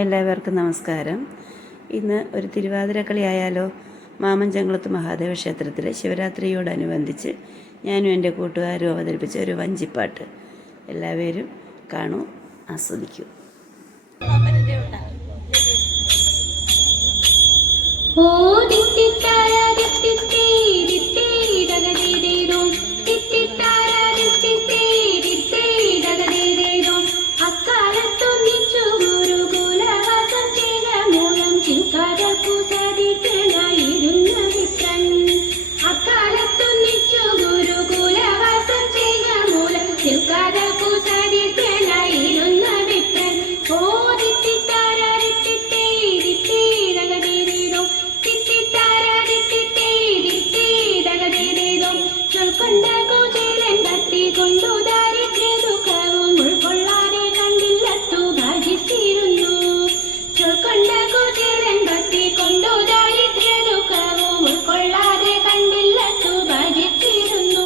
എല്ലാവർക്കും നമസ്കാരം. ഇന്ന് ഒരു തിരുവാതിരക്കളി ആയാലോ? മാമഞ്ചംകുളത്ത് മഹാദേവ ക്ഷേത്രത്തിലെ ശിവരാത്രിയോടനുബന്ധിച്ച് ഞാനും എൻ്റെ കൂട്ടുകാരും അവതരിപ്പിച്ച ഒരു വഞ്ചിപ്പാട്ട്. എല്ലാവരും കാണൂ, ആസ്വദിക്കൂ. ഓ ദിത്തിത്താര ദിത്തിത്തേ ദിത്തേ ദഗദേദേരോ ദിത്തിത്താര ദിത്തിത്തേ ദിത്തേ ദഗദേദേരോ അക്കാലത്തൊന്നിച്ചു ഗുരുകുലവാസം ചെയ്ത മൂലം ചിന്താരക്കു സാധിക്കനായിരുന്ന വിപ്രൻ. അക്കാലത്തൊന്നിച്ചു ഗുരുകുലവാസം ചെയ്ത മൂലം ചിന്താരക്കു സാധിക്കനായിരുന്ന വിപ്രൻ. ഓ ദിത്തിത്താര ദിത്തിത്തേ ദിത്തേ ദഗദേദേരോ ചൊൽക്കൊണ്ട കുചേലൻ ഭക്തി കൊണ്ടു ദാരിദ്ര്യ ദുഃഖവും ഉൾക്കൊള്ളാതെ കണ്ടില്ലത്തു ഭജിച്ചിരുന്നു. ചൊൽക്കൊണ്ട കുചേലൻ ഭക്തി കൊണ്ടു ദാരിദ്ര്യ ദുഃഖവും ഉൾക്കൊള്ളാതെ കണ്ടില്ലത്തു ഭജിച്ചിരുന്നു.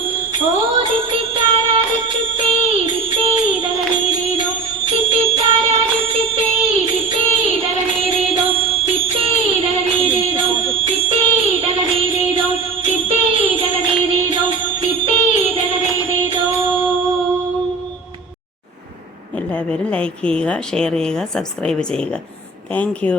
ഓ ദിത്തിത്താര ദിത്തിത്തേ ദിത്തേ ദഗദേദേരോ ദിത്തിത്താര ദിത്തിത്തേ ദിത്തേ ദഗദേദേരോ ദിത്തേ ദഗദേദേരോ ദിത്തേ ദഗദേദേരോ ദിത്തേ ദഗദേദേരോ ദിത്തേ ദഗദേദേരോ. എല്ലാവരും ലൈക്ക് ചെയ്യുക, ഷെയർ ചെയ്യുക, സബ്സ്ക്രൈബ് ചെയ്യുക. Thank you.